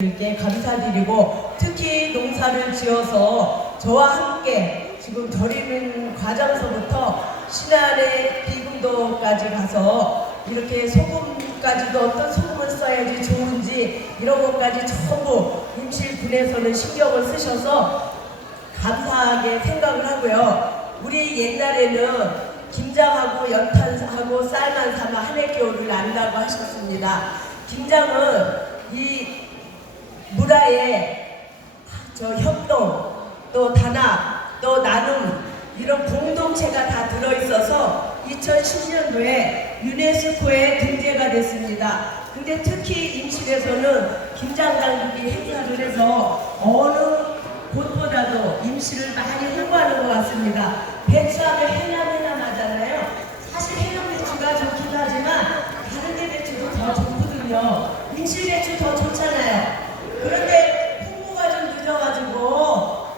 께 감사드리고 특히 농사를 지어서 저와 함께 지금 절이는 과정서부터 신안의 비금도까지 가서 이렇게 소금까지도 어떤 소금을 써야지 좋은지 이런 것까지 전부 임실군에서는 신경을 쓰셔서 감사하게 생각을 하고요. 우리 옛날에는 김장하고 연탄하고 쌀만 사면 한 해 겨울을 안다고 하셨습니다. 김장은 이 문화에 저 협동 또 단합 또 나눔 이런 공동체가 다 들어있어서 2010년도에 유네스코에 등재가 됐습니다. 근데 특히 임실에서는 김장당국이 행사를 해서 어느 곳보다도 임시를 많이 홍보하는 것 같습니다. 배추하면 해남 해남 하잖아요. 사실 해남 배추가 좋긴 하지만 다른 데 배추도 더 좋거든요. 임실 배추 더 좋잖아요. 그런데 홍보가 좀 늦어가지고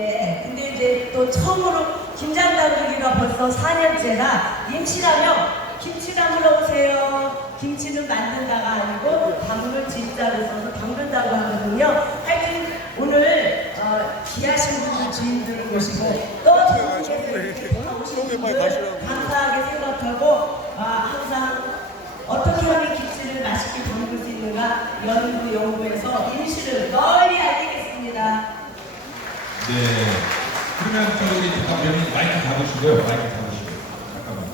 이제 근데 이제 또 처음으로 김장 담그기가 벌써 4년째라 임시라면 김치 담으러 오세요. 김치는 만든다가 아니고 담글 진짜로 써서 담근다고 하거든요. 하여튼 오늘 어, 귀하신 분들 주인들을 모시고 또 오신 분들 감사하게 생각하고 아, 항상 어떻게 하면 김치를 맛있게 담글 수 있는가 연구 연구해서 임시를 알리겠습니다. 네. 그러면 저 우리 잠깐 마이크 잡으시고요. 마이크 잡으시고. 잠깐만.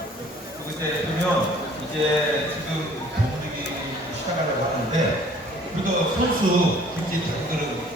그리고 이제 그러면 이제 지금 경주기 시작하려고 하는데 그래도 선수 김치 담그는